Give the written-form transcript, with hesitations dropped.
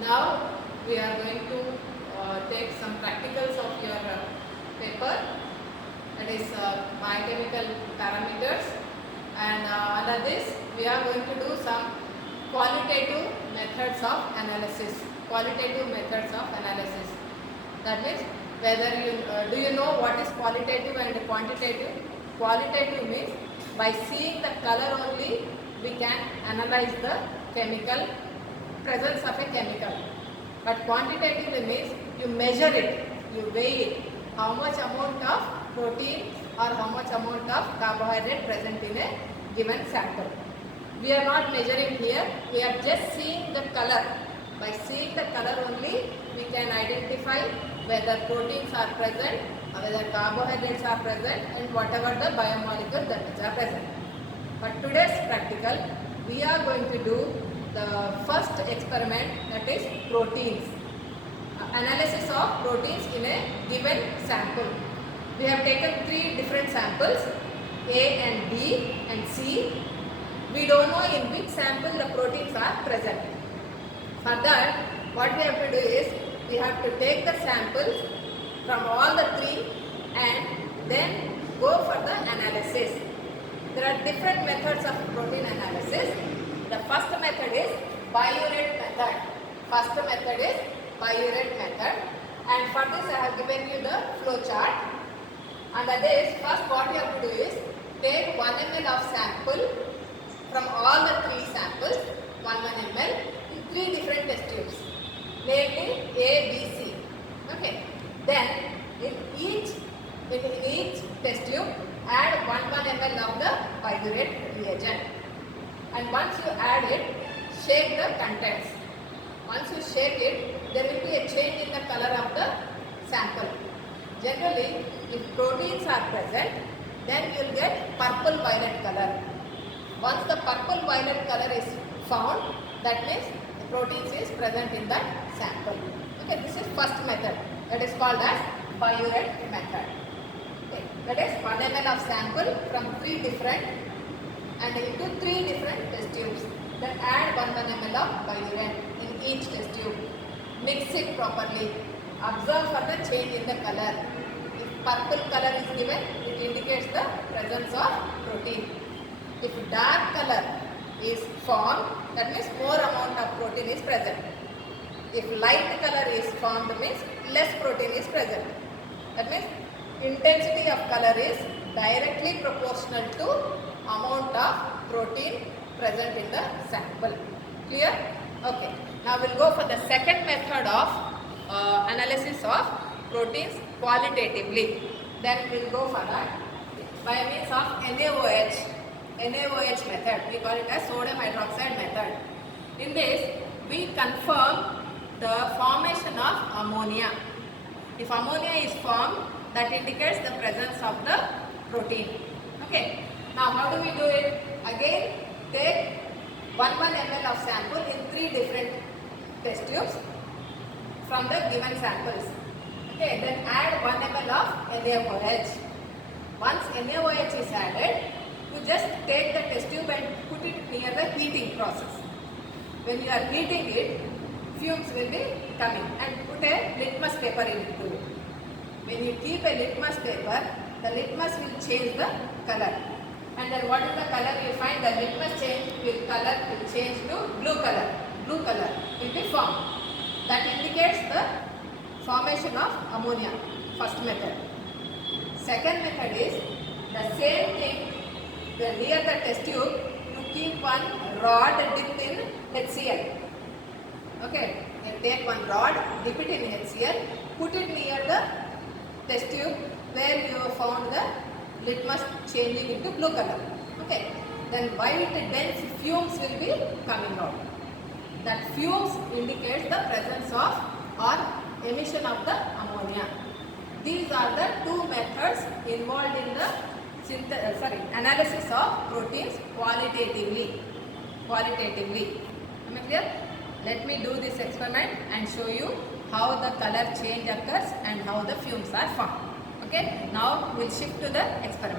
Now we are going to take some practicals of your paper, that is biochemical parameters, and under this we are going to do some qualitative methods of analysis. Qualitative methods of analysis. That means whether you do you know what is qualitative and quantitative? Qualitative means by seeing the color only we can analyze the chemical presence of a chemical. But quantitatively means you measure it, you weigh it, how much amount of protein or how much amount of carbohydrate present in a given sample. We are not measuring here, we are just seeing the color. By seeing the color only we can identify whether proteins are present or whether carbohydrates are present and whatever the biomolecule that are present. For today's practical, we are going to do the first experiment, that is proteins. Analysis of proteins in a given sample. We have taken 3 different samples, A and B and C. We don't know in which sample the proteins are present. For that, what we have to do is, we have to take the samples from all the 3 and then go for the analysis. There are different methods of protein analysis. The first method is biuret method. First method is biuret method, and for this I have given you the flow chart. Under this, first what you have to do is take 1 ml of sample from all the 3 samples, 1 ml in 3 different test tubes, namely A, B, C. Okay. Then in each test tube add 1 ml of the biuret reagent, and once you add it, shake the contents. Once you shake it, there will be a change in the color of the sample. Generally, if proteins are present, then you will get purple violet color. Once the purple violet color is found, that means the proteins is present in that sample. Okay, this is first method, that is called as biuret method. Okay, that is 1 ml of sample from 3 different and into 3 different test tubes. Then add 1 ml of biuret in each test tube. Mix it properly. Observe for the change in the color. If purple color is given, it indicates the presence of protein. If dark color is formed, that means more amount of protein is present. If light color is formed, means less protein is present. That means intensity of color is directly proportional to amount of protein present in the sample. Clear? Okay. Now we will go for the second method of analysis of proteins qualitatively. Then we will go for that by means of NaOH method. We call it as sodium hydroxide method. In this, we confirm the formation of ammonia. If ammonia is formed, that indicates the presence of the protein. Okay. Now how do we do it? Again, take 1 ml of sample in 3 different test tubes from the given samples. Okay, then add 1 ml of NaOH. Once NaOH is added, you just take the test tube and put it near the heating process. When you are heating it, fumes will be coming, and put a litmus paper into it. When you keep a litmus paper, the litmus will change the color. And then what is the color? You find the litmus color will change to blue color. Blue color will be formed. That indicates the formation of ammonia. First method. Second method is the same thing. Near the test tube, you keep one rod dipped in HCl. Okay, you take one rod, dip it in HCl, put it near the test tube where you found the litmus changing into blue color. Okay, then white dense fumes will be coming out. That fumes indicates the presence of or emission of the ammonia. These are the 2 methods involved in the analysis of proteins qualitatively. Am I clear? Let me do this experiment and show you how the color change occurs and how the fumes are formed. Okay, now we will shift to the experiment.